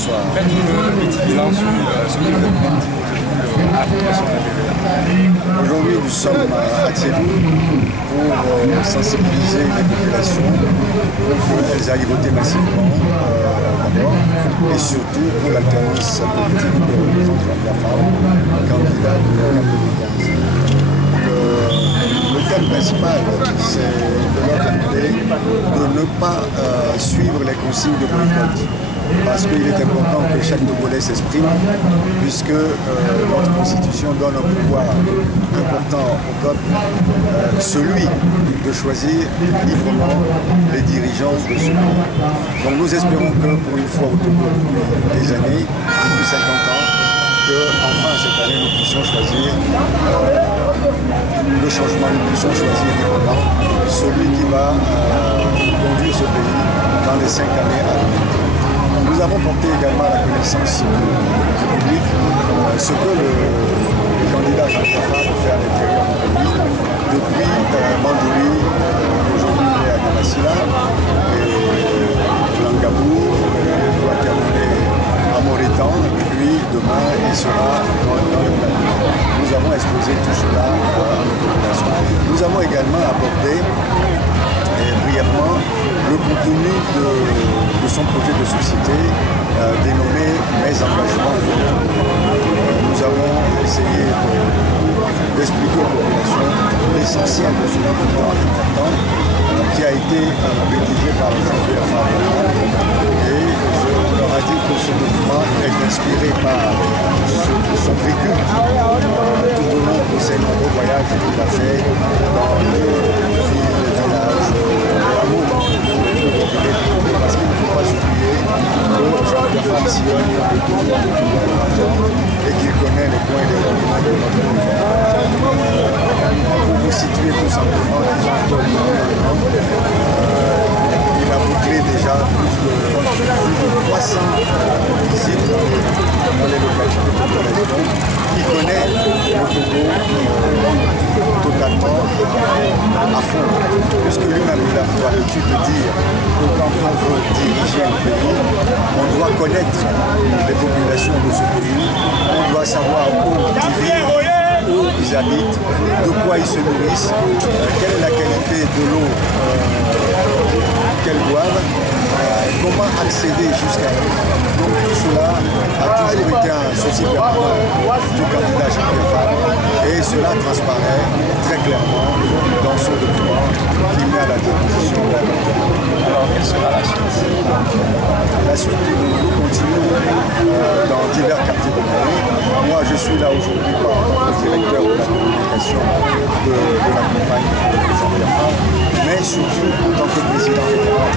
Bonsoir. Faites un petit bilan sur ce que vous avez à la population de la BVA. Aujourd'hui, nous sommes à Thiébout pour sensibiliser les populations pour qu'elles aillent voter massivement d'abord et surtout pour l'alternance politique que représente Jean-Pierre Fabre, candidat de la 2015. Le thème principal, c'est de notre côté de ne pas suivre les consignes de boycott. Parce qu'il est important que chaque Togolais s'exprime, puisque notre Constitution donne un pouvoir important au peuple, celui de choisir librement les dirigeants de ce pays. Donc nous espérons que pour une fois au Togo, depuis des années, depuis 50 ans, que enfin cette année nous puissions choisir le changement, nous puissions choisir librement celui qui va conduire ce pays dans les 5 années à venir. Nous avons porté également à la connaissance du public ce que le candidat Jean-Pierre Fabre fait à l'intérieur du pays, depuis Mandouli, aujourd'hui il est à Niamassila, et Langabour, il doit terminer à Morétan, et puis demain il sera dans le plateau. Nous avons exposé tout cela à nos populations. Nous avons également abordé brièvement le contenu de son projet de société dénommé Mes engagements. Nous avons essayé d'expliquer aux populations l'essentiel de ce document important qui a été rédigé par Jean-Pierre Fabre. Et je leur ai dit que ce document est inspiré par son vécu tout au long de ces nombreux voyages qu'il a fait dans les villes, les villages, les hameaux. Parce qu'il ne faut pas oublier que Jean-Pierre Fabre sillonne le Togo depuis et qu'il connaît les points et les remonts de notre pays. Pour vous situer tout simplement, il a bouclé déjà plus de 300 visites dans les localités togolaises. Il connaît le Togo totalement à fond, puisque lui-même il a pour habitude de dire que quand on veut diriger un pays, on doit connaître les populations de ce pays, on doit savoir où ils vivent, où ils habitent, de quoi ils se nourrissent, quelle est la qualité de l'eau qu'elles boivent, comment accéder jusqu'à eux. Donc tout cela a toujours été un souci permanent du candidat Jean-Pierre Fabre et cela transparaît très clairement dans son document qu'il met à la disposition de la communauté. Alors quelle sera la suite? La suite, nous continuons dans divers quartiers de Paris. Moi je suis là aujourd'hui pas en tant que directeur de la communication de la campagne de Jean-Pierre Fabre, mais surtout en tant que président fédéral,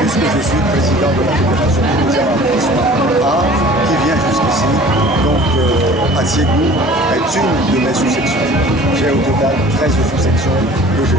puisque je suis président de la fédération du 2e arrondissement A, qui vient jusqu'ici. Donc Thiébout est une de mes sous-sections. J'ai au total 13 sous-sections que j'ai.